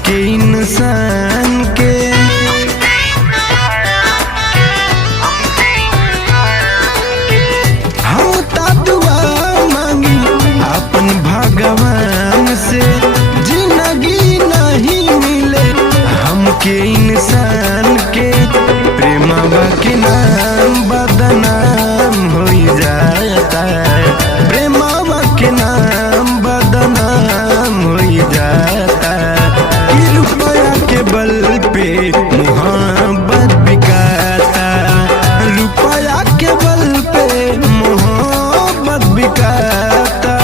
हमके इंसान के हम ता दुआ मांगी अपन भगवान से, जिंदगी नहीं मिले हमके इंसान के, प्रेमवा के नाम बदनाम हो जाता है, प्रेमवा के नाम बदनाम हो जाता है। रुपया के बल पे मोहब्बत बिकाता, रुपया के बल पे मोहब्बत बिकाता।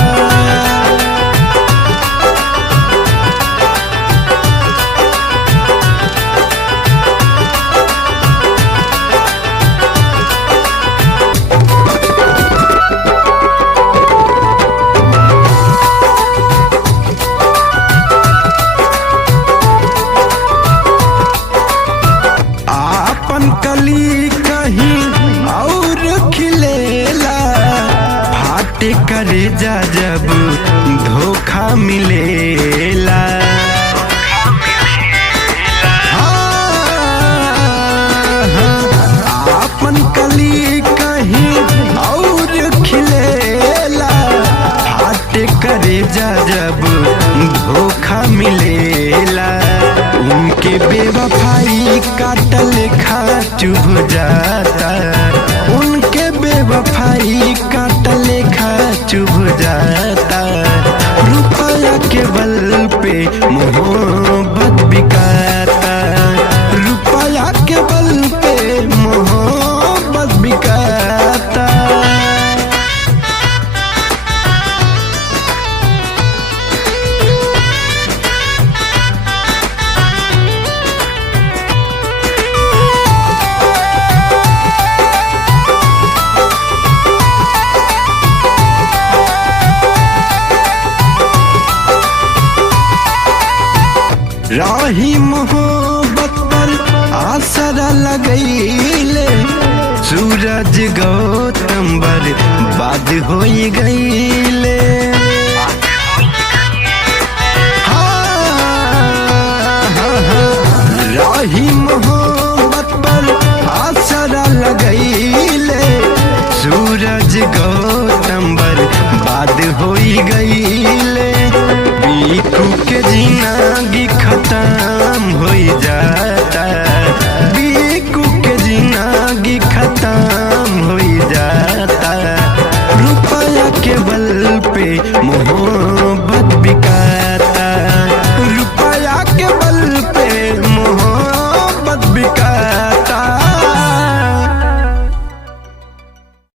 कली कहीं और खिलेला, फाटे करे जा जब धोखा मिलेला। आपन कली कहीं और खिलेला, फाटे करे जा जब धोखा मिलेला। उनके बेवफाई काटल खा चुभ जाता, उनके बेवफाई काटल खा चुभ जाता। रुपया के बल पे मोहब्बत बिकाता, रुपया के बल पे मोहब्बत बिकाता। राही मोहब्बत पर आसरा लगैले, सूरज गौतम बर्बाद हो गईले। राही मोहब्बत पर आसरा लगैले, सूरज गौतम बर्बाद हो गईले। बीकू के जिंदगी खत्म हो जाता, बीकू के जिंदगी खत्म हो जाता। रुपया के बल पे मोहब्बत बिका